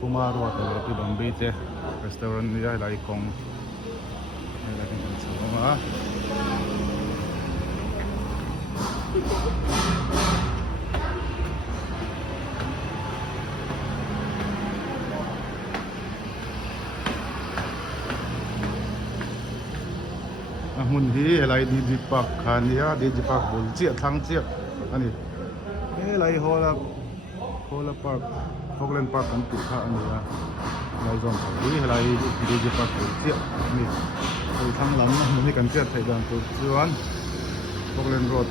Puma ruột ở từ Đồng Beach chứ restaurant như thế này còn hay là cái gì mà mun hi lại đi đi park khan ya đi đi park bul chia thang chia anh ấy lại hola park Fogland Park kan tu kha ani a lai zon thei helai đi đi park bul chia ni oi thang lam ni kan chia thei dan tu chuan Fogland Road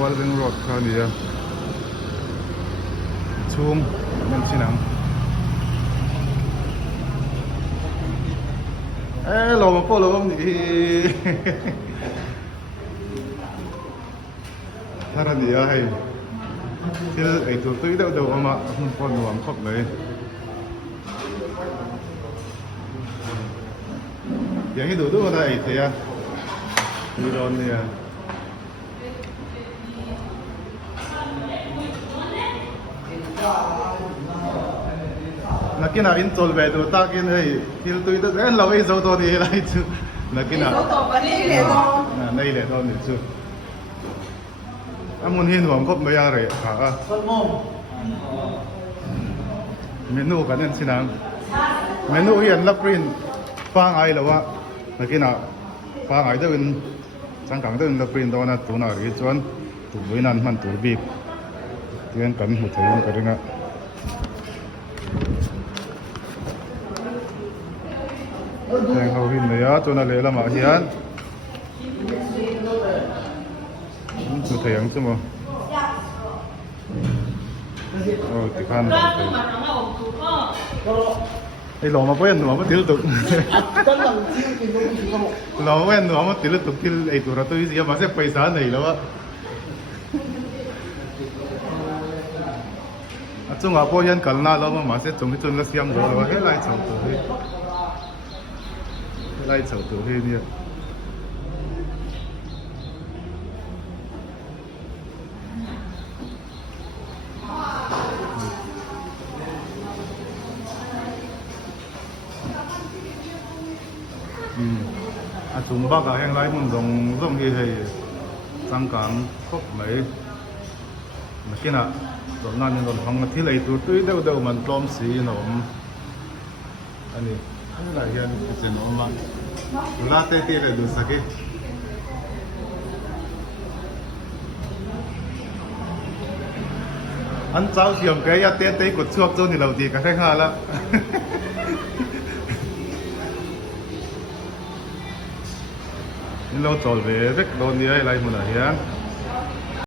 Walveng Road kha ni a chung men sinang lo mà po lo không thì thà là gì hay thì ấy tụi tôi đâu mà không còn nuông khóc đấyอย่างนี้ดูตัวอะไรเสียมีร้อนเนี่ยนักกินอ่ะอินโซลเวดูตากินให้ที่ตัวตัวเอ็นเราไอ้โซตัวนี้อะไรจู่นักกินอ่ะในเหล่ตัวนี้จู่อามุนหินหวงก็ไม่ยากเลยค่ะเมนูกันนั่นสินะเมนูเห็นลับปรินฟังไอ้แล้ววะนักกินอ่ะฟังไอ้เดินสังกังเดินลับปรินตัวนั้นตัวน่าริจวนตัววินันมันตัวบีบเรื่องกันหัวใจกันเรื่องอะแรงเขาหินเลยอ่ะจนอะไรละมาเฮียนสุดท้ายยังใช่ไหมโอ้ติดขันไอ้หล่อมาเว้นหนูมาติดตุกหล่อเว้นหนูมาติดตุกที่ไอ้ตัวเราตัวนี้มาเสียไปสารไหนแล้ววะจงว่าพอยันกันน่าแล้วมาเสียจงที่จนละเสียงเราว่าให้ไล่เฉาตัวให้ไล่เฉาตัวให้เนี่ยจุ่มบักแห้งไรมันต้องที่ให้สังกังครบไหมเมื่อกี้น่ะตอนนั้นเราฟังที่ไรตัวตุ้ยเดามันปลอมสีหนอมอันนี้อะไรกันเป็นหนอมมาลาเต้เลยดูสักทีอันเจ้าเสียมแกยัดเต้กดช่วงจนนี่เราดีกันแค่ห้าละเราจอดเวกโดนนี้อะไรมันอะไรเงี้ย